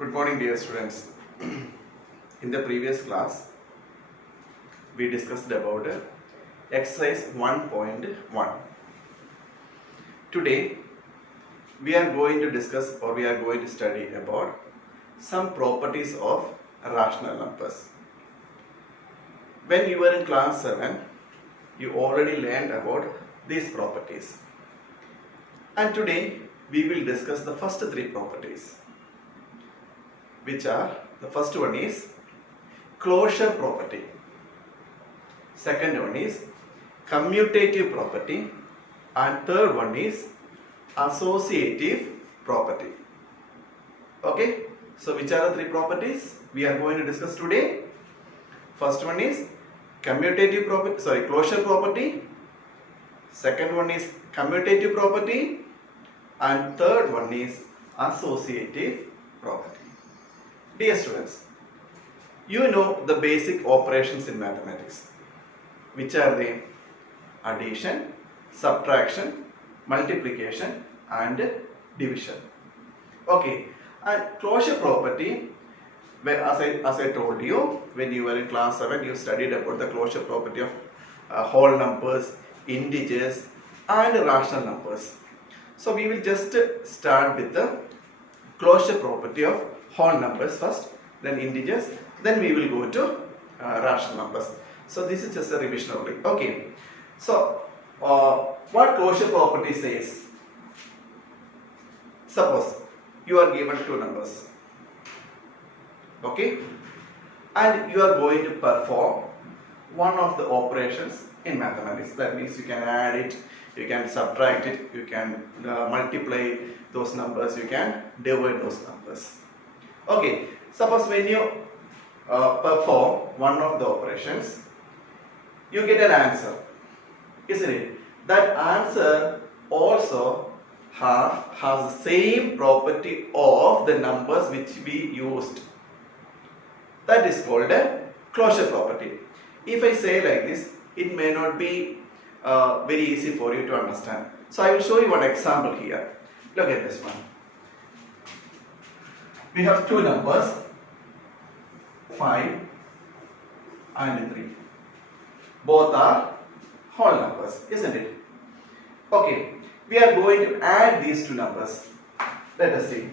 Good morning, dear students. In the previous class, we discussed about exercise 1.1. Today, we are going to discuss or we are going to study about some properties of rational numbers. When you were in class 7, you already learned about these properties. And today, we will discuss the first three properties, which are, the first one is closure property, second one is commutative property, and third one is associative property. Okay, so which are the three properties we are going to discuss today? First one is commutative property, closure property, second one is commutative property, and third one is associative property. Dear students, you know the basic operations in mathematics, which are the addition, subtraction, multiplication and division. Okay, and closure property, as I told you, when you were in class 7, you studied about the closure property of whole numbers, integers and rational numbers. So we will just start with the closure property of whole numbers first, then integers, then we will go to rational numbers. So this is just a revision only. Okay, so what closure property says? Suppose you are given two numbers, okay, and you are going to perform one of the operations in mathematics. That means you can add it, you can subtract it, you can multiply those numbers, you can divide those numbers. Okay, suppose when you perform one of the operations, you get an answer, isn't it? That answer also has the same property of the numbers which we used. That is called a closure property. If I say like this, it may not be very easy for you to understand. So I will show you one example here. Look at this one. We have two numbers, 5 and 3. Both are whole numbers, isn't it? Okay, we are going to add these two numbers. Let us see.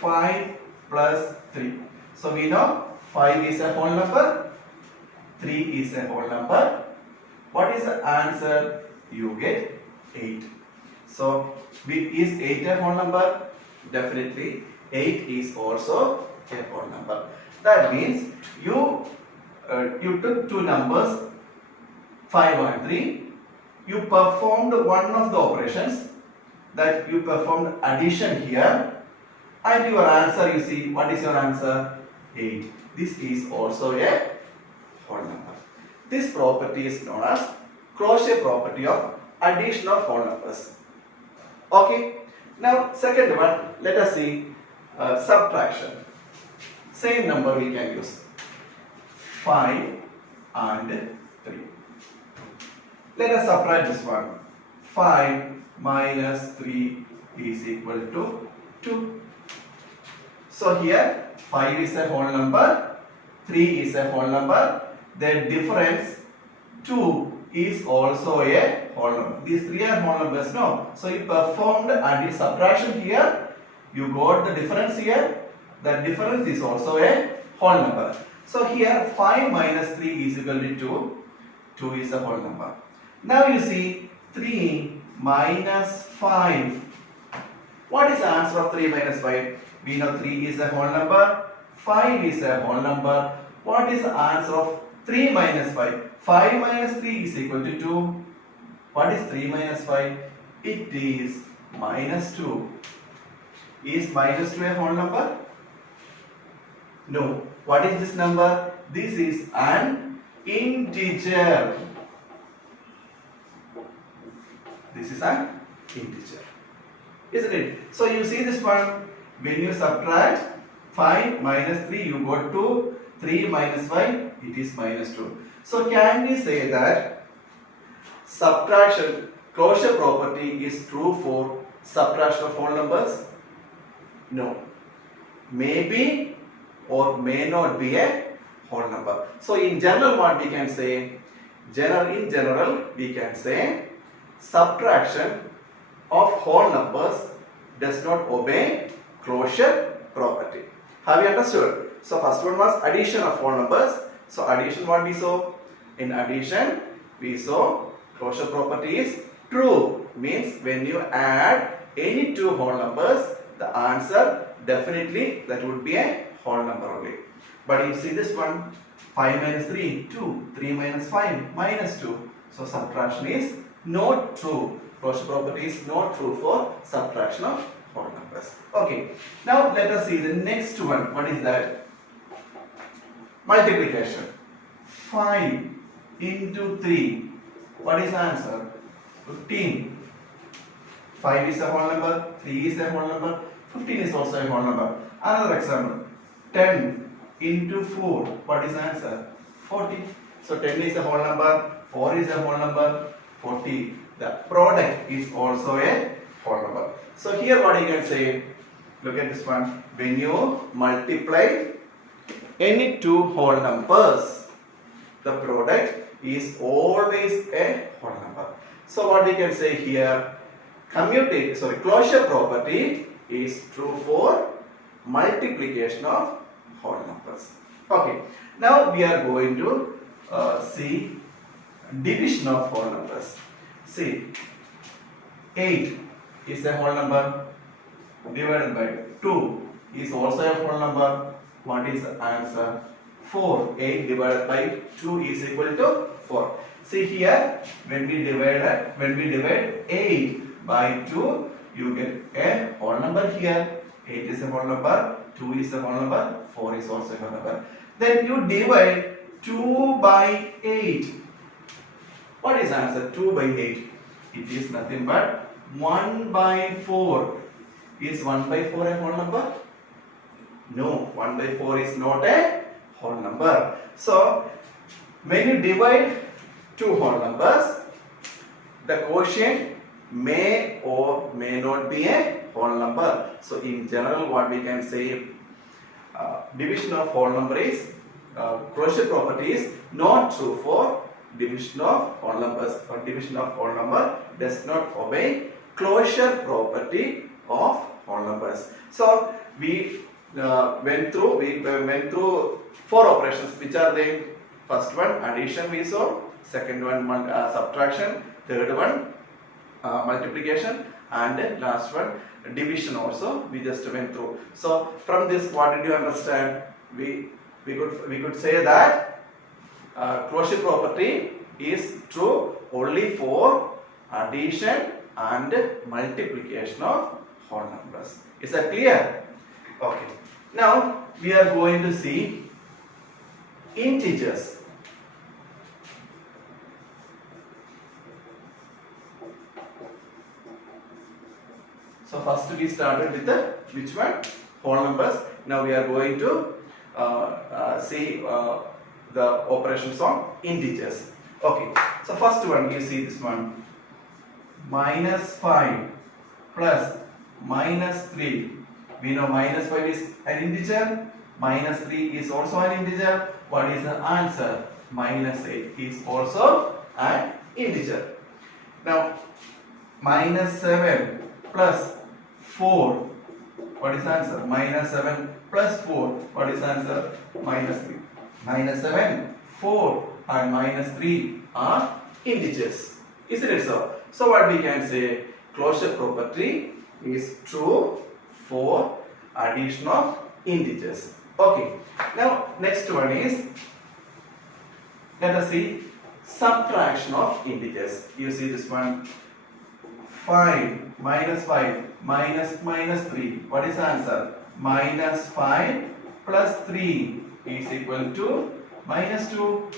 5 plus 3. So we know 5 is a whole number, 3 is a whole number. What is the answer? You get 8. So is 8 a whole number? Definitely 8 is also a whole number. That means you took two numbers, 5 and 3. You performed one of the operations, that you performed addition here, and your answer, you see, what is your answer? 8. This is also a whole number. This property is known as closure property of addition of whole numbers. Okay. Now second one, let us see subtraction. Same number we can use, 5 and 3. Let us subtract this one. 5 minus 3 is equal to 2. So here 5 is a whole number, 3 is a whole number. The difference 2 is also a whole number. These three are whole numbers, no? So you performed a subtraction here, you got the difference here. The difference is also a whole number. So here 5 minus 3 is equal to 2. 2 is a whole number. Now you see 3 minus 5. What is the answer of 3 minus 5? We know 3 is a whole number, 5 is a whole number. What is the answer of 3 minus 5? 5 minus 3 is equal to 2. What is 3 minus 5? It is minus 2. Is minus 2 a whole number? No. What is this number? This is an integer. This is an integer, isn't it? So you see this one, when you subtract 5 minus 3, you got 2. 3 minus 5, it is minus 2. So can we say that subtraction closure property is true for subtraction of whole numbers? No. may be or may not be a whole number. So in general what we can say, in general we can say subtraction of whole numbers does not obey closure property. Have you understood? So first one was addition of whole numbers. So addition what we saw? In addition we saw closure property is true. Means when you add any two whole numbers, the answer definitely that would be a whole number only. But you see this one, 5 minus 3, 2, 3 minus 5, minus 2. So subtraction is not true. Closure property is not true for subtraction of whole numbers. Okay. Now let us see the next one. What is that? Multiplication. 5 into 3. What is the answer? 15. 5 is a whole number, 3 is a whole number, 15 is also a whole number. Another example, 10 into 4, what is the answer? 40. So 10 is a whole number, 4 is a whole number, 40. The product is also a whole number. So here what you can say, look at this one, when you multiply any two whole numbers, the product is always a whole number. So what we can say here, closure property is true for multiplication of whole numbers. Okay, now we are going to see division of whole numbers. See, 8 is a whole number divided by 2 is also a whole number. What is the answer? 4. 8 divided by 2 is equal to 4. See here, when we divide 8 by 2, you get a whole number here. 8 is a whole number, 2 is a whole number, 4 is also a whole number. Then you divide 2 by 8. What is the answer? 2 by 8. It is nothing but 1 by 4. Is 1 by 4 a whole number? No, 1 by 4 is not a whole number. So, when you divide two whole numbers, the quotient may or may not be a whole number. So in general what we can say, division of whole number is closure property is not true for division of whole numbers, or division of whole number does not obey closure property of whole numbers. So we went through four operations. Which are they? First one addition we saw, second one subtraction, third one multiplication, and last one division also we just went through. So from this what did you understand? We could say that closure property is true only for addition and multiplication of whole numbers. Is that clear? Okay. Now we are going to see integers. So first we started with the which one? Whole numbers. Now we are going to see the operations on integers. Okay. So first one you see this one, minus 5 plus minus 3. We know minus 5 is an integer, minus 3 is also an integer. What is the answer? Minus 8 is also an integer. Now minus 7 plus 4. What is the answer? Minus 7 plus 4. What is the answer? Minus 3. Minus 7, 4 and minus 3 are integers. Isn't it so? So what we can say, closure property is true for addition of integers. Okay. Now next one is, let us see subtraction of integers. You see this one, 5 minus 3. What is the answer? Minus 5 plus 3 is equal to minus 2.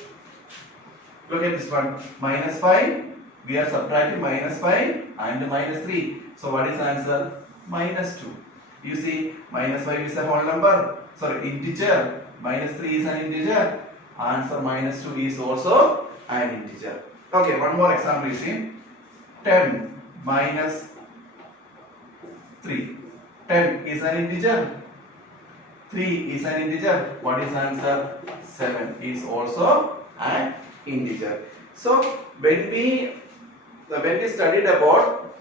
Look at this one, minus 5. We are subtracting minus 5 and minus 3. So what is the answer? Minus 2. You see, minus 5 is a whole number. Sorry, integer. Minus 3 is an integer. Answer minus 2 is also an integer. Okay, one more example you see. 10 minus 3. 10 is an integer. 3 is an integer. What is answer? 7 is also an integer. So when we studied about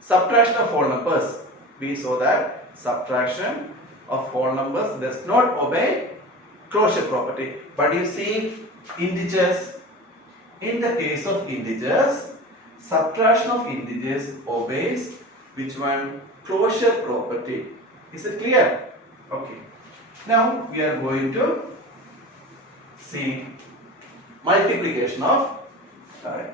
subtraction of whole numbers, we saw that subtraction of whole numbers does not obey closure property. But you see, integers, in the case of integers, subtraction of integers obeys which one? Closure property. Is it clear? Okay. Now we are going to see multiplication of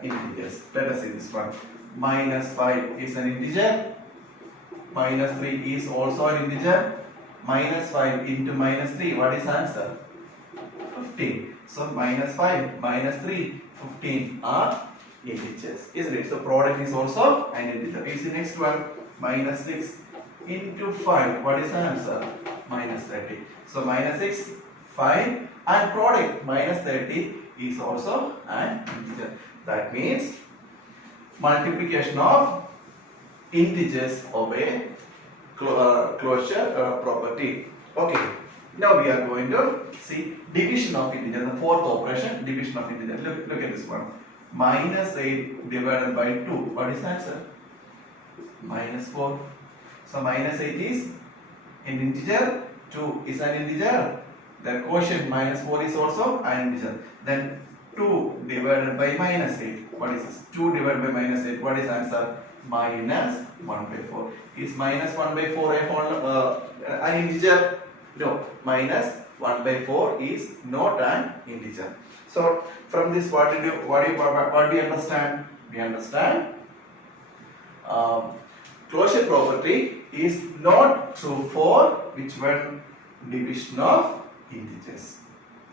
integers. Let us see this one. Minus 5 is an integer. Minus 3 is also an integer. Minus 5 into minus 3, what is answer? 15. So minus 5, minus 3, 15 are integers, isn't it? So product is also an integer. Is the next one? Minus 6 into 5, what is the answer? Minus 30. So minus 6, 5 and product minus 30 is also an integer. That means multiplication of integers obey closure property. Okay. Now we are going to see division of integer. The fourth operation, division of integer. Look at this one. Minus 8 divided by 2. What is the answer? Minus 4. So minus 8 is an integer. 2 is an integer. The quotient minus 4 is also an integer. Then 2 divided by minus 8. What is this? 2 divided by minus 8. What is the answer? Minus 1 by 4. Is minus 1 by 4 a whole an integer? No. Minus 1 by 4 is not an integer. So from this, what do we understand? We understand closure property is not true for which one? Division of integers.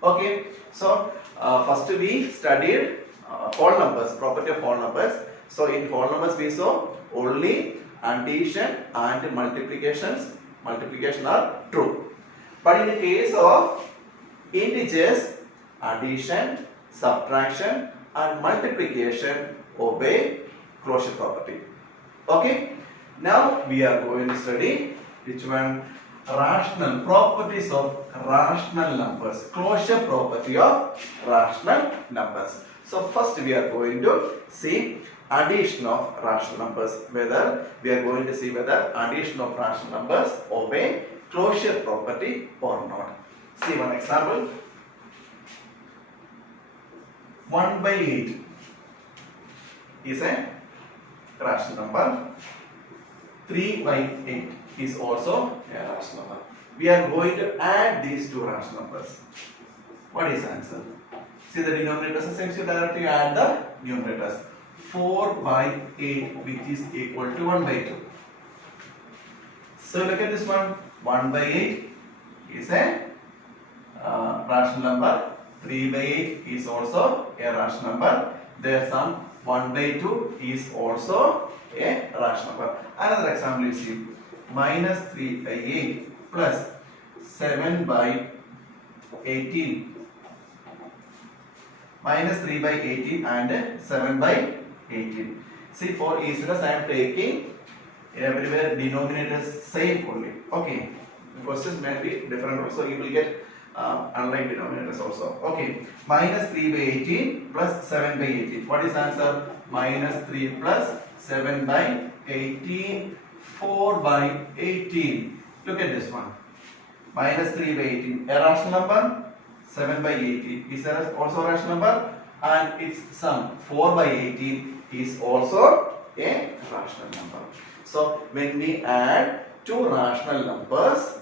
Okay. So first we studied whole numbers, property of whole numbers. So in whole numbers we saw only addition and multiplication are true. But in the case of integers, addition, subtraction and multiplication obey closure property. Okay. Now we are going to study which one? Rational properties of rational numbers, closure property of rational numbers. So first we are going to see addition of rational numbers, whether we are going to see whether addition of rational numbers obey closure property or not. See one example. 1 by 8 is a rational number. 3 by 8 is also a rational number. We are going to add these two rational numbers. What is the answer? See the denominators are same, so directly add the numerators. 4 by 8 which is equal to 1 by 2. So look at this one. 1 by 8 is a rational number. 3 by 8 is also a rational number. Their sum 1 by 2 is also a rational number. Another example you see. Minus 3 by 8 plus 7 by 18. Minus 3 by 18 and 7 by 18. See, for easiness I am taking everywhere denominators same only. Okay. The questions may be different also. You will get unlike denominators also. Okay. Minus 3 by 18 plus 7 by 18. What is the answer? Minus 3 plus 7 by 18. 4 by 18. Look at this one. Minus 3 by 18. A rational number. 7 by 18 is also a rational number. And its sum 4 by 18 is also a rational number. So when we add two rational numbers,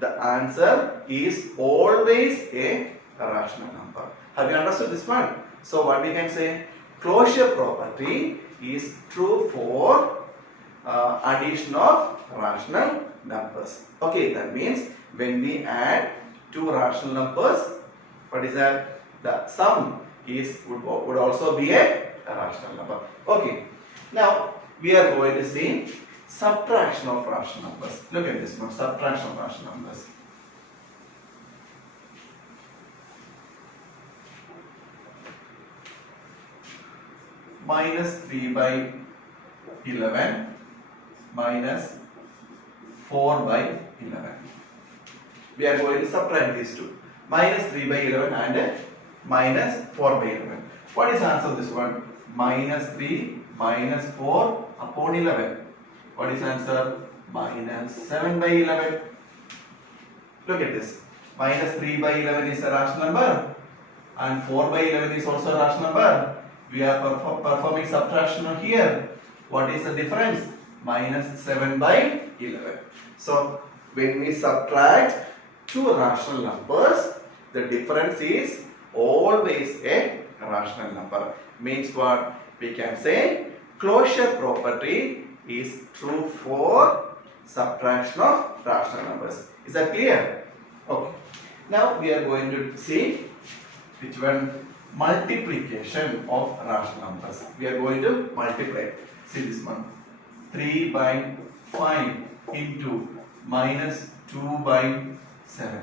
the answer is always a rational number. Have you understood this one? So what we can say? Closure property is true for addition of rational numbers. Okay, that means when we add two rational numbers, what is that? The sum would also be a rational number. Okay, now we are going to see subtraction of rational numbers. Look at this one, subtraction of rational numbers. Minus 3 by 11 minus 4 by 11. we are going to subtract these two. Minus 3 by 11 and minus 4 by 11. What is the answer of this one? Minus 3 minus 4 upon 11. What is the answer? Minus 7 by 11. Look at this. Minus 3 by 11 is a rational number and 4 by 11 is also a rational number. We are performing subtraction here. What is the difference? Minus 7 by 11. So when we subtract two rational numbers, the difference is always a rational number. Means what? We can say closure property is true for subtraction of rational numbers. Is that clear? Okay. Now we are going to see which one? Multiplication of rational numbers. We are going to multiply. See this one. 3 by 5 into minus 2 by 7.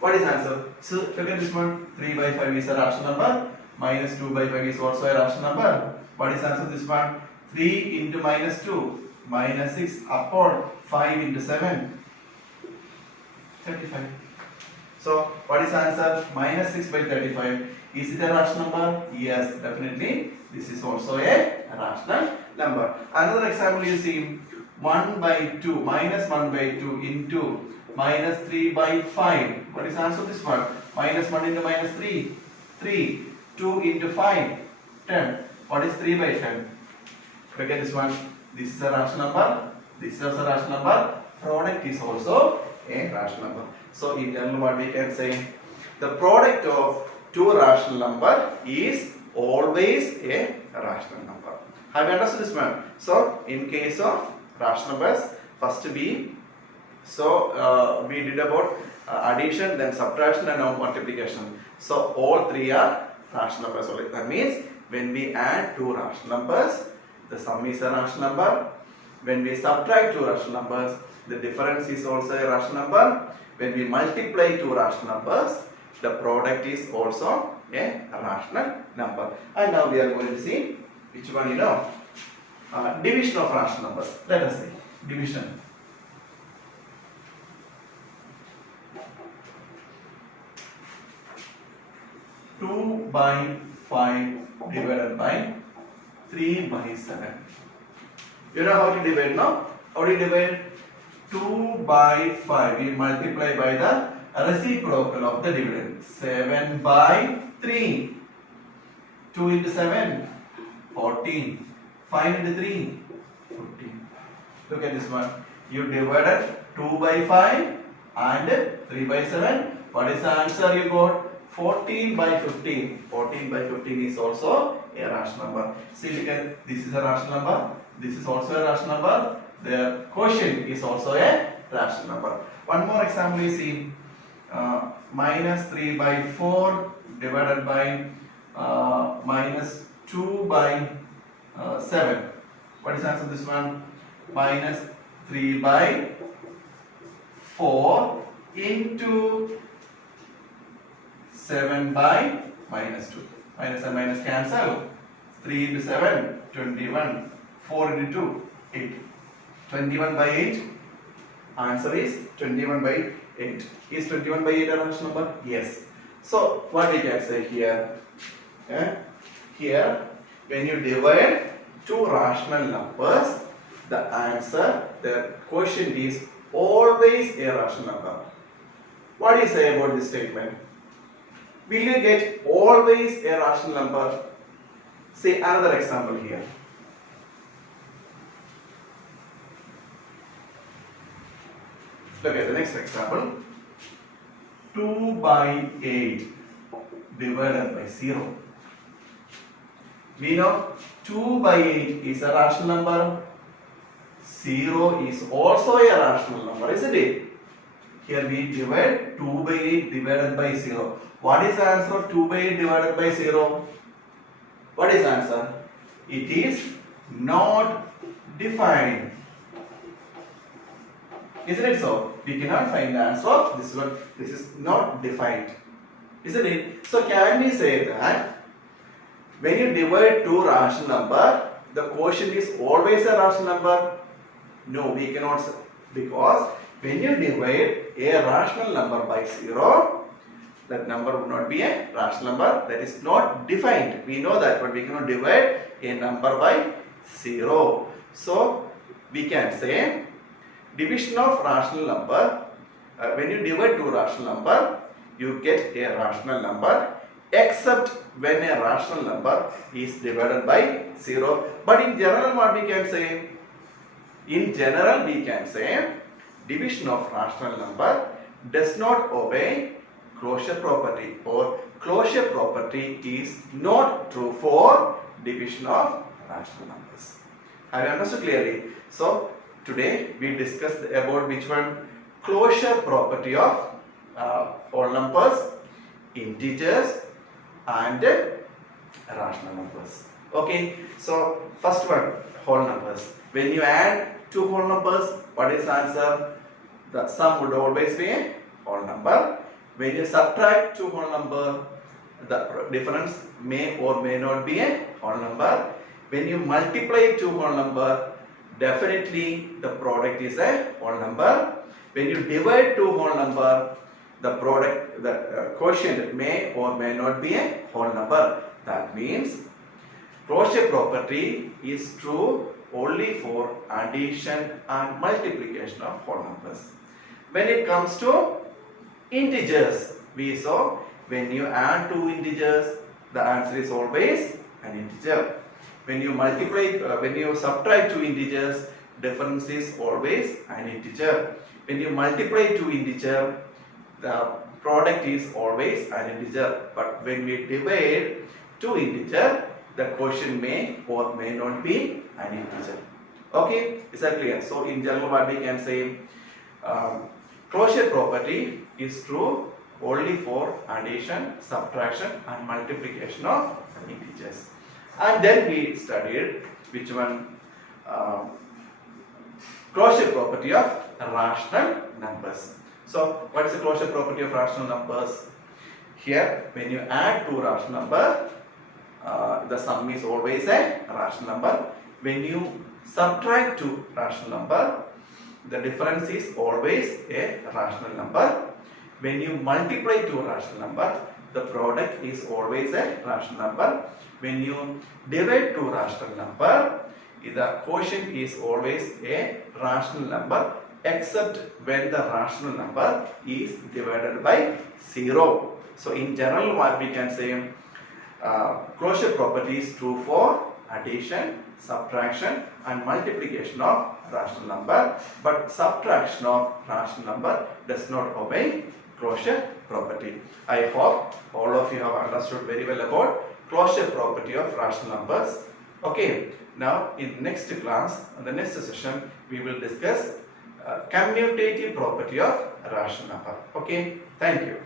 What is the answer? So look at this one. 3 by 5 is a rational number. Minus 2 by 5 is also a rational number. What is the answer of this one? 3 into minus 2. Minus 6 upon 5 into 7. 35. So what is the answer? Minus 6 by 35. Is it a rational number? Yes, definitely. This is also a rational number. Another example you see 1 by 2 minus 1 by 2 into minus 3 by 5. What is the answer of this one? Minus 1 into minus 3. 3. 2 into 5. 10. What is 3 by 10? Look at this one. This is a rational number. This is also a rational number. Product is also a rational number. So in general what we can say, the product of two rational number is always a rational number. Have you understood this one? So in case of rational numbers, first we did about addition, then subtraction and now multiplication. So all three are rational numbers only. That means when we add two rational numbers, the sum is a rational number. When we subtract two rational numbers, the difference is also a rational number. When we multiply two rational numbers, the product is also a rational number. And now we are going to see which one division of rational numbers. Let us see. Division. Two by 5 divided by 3 by 7. You know how to divide now? How do you divide? 2 by 5. We multiply by the reciprocal of the dividend. 7 by 3. 2 into 7. 14. 5 into 3. 15. Look at this one. You divided 2 by 5 and 3 by 7. What is the answer you got? 14 by 15. 14 by 15 is also a rational number. See, look at this is a rational number. This is also a rational number. The quotient is also a rational number. One more example we see. Minus 3 by 4 divided by minus 2 by 7. What is the answer of this one? Minus 3 by 4 into 7 by minus 2. Minus and minus cancel. 3 into 7, 21. 4 into 2, 8. 21 by 8. Answer is 21 by 8. Is 21 by 8 a rational number? Yes. So what we can say here? Here, when you divide two rational numbers, the answer, the quotient is always a rational number. What do you say about this statement? Will you get always a rational number? See another example here. Look at the next example. 2 by 8 divided by 0. We know 2 by 8 is a rational number. 0 is also a rational number, isn't it? Here we divide 2 by 8 divided by 0. What is the answer of 2 by 8 divided by 0? What is the answer? It is not defined. Isn't it so? We cannot find the answer of this one. This is not defined. Isn't it? So can we say that when you divide two rational number, the quotient is always a rational number? No, we cannot say, because when you divide a rational number by 0, that number would not be a rational number, that is not defined. We know that, but we cannot divide a number by 0. So we can say division of rational number, when you divide two rational number, you get a rational number, except when a rational number is divided by 0. But in general, what we can say? In general, we can say division of rational number does not obey closure property, or closure property is not true for division of rational numbers. Have you understood clearly? So today we discussed about which one? Closure property of whole numbers, integers and rational numbers. Okay, so first one, whole numbers. When you add two whole numbers, what is the answer? The sum would always be a whole number. When you subtract two whole number, the difference may or may not be a whole number. When you multiply two whole number, definitely the product is a whole number. When you divide two whole number, the product, the quotient may or may not be a whole number. That means closure property is true only for addition and multiplication of whole numbers. When it comes to integers, we saw when you add two integers, the answer is always an integer. When you multiply, when you subtract two integers, difference is always an integer. When you multiply two integers, the product is always an integer. But when we divide two integers, the quotient may or may not be an integer. Okay, is that clear? So in general, what we can say, closure property is true only for addition, subtraction and multiplication of integers. And then we studied which one? Closure property of rational numbers. So what is the closure property of rational numbers? Here, when you add two rational numbers, the sum is always a rational number. When you subtract two rational number, the difference is always a rational number. When you multiply two rational number, the product is always a rational number. When you divide two rational number, the quotient is always a rational number, except when the rational number is divided by 0. So in general, what we can say, closure property is true for addition, subtraction and multiplication of rational number, but subtraction of rational number does not obey closure property. I hope all of you have understood very well about closure property of rational numbers. Okay, now in next class, in the next session, we will discuss commutative property of rational number. Okay, thank you.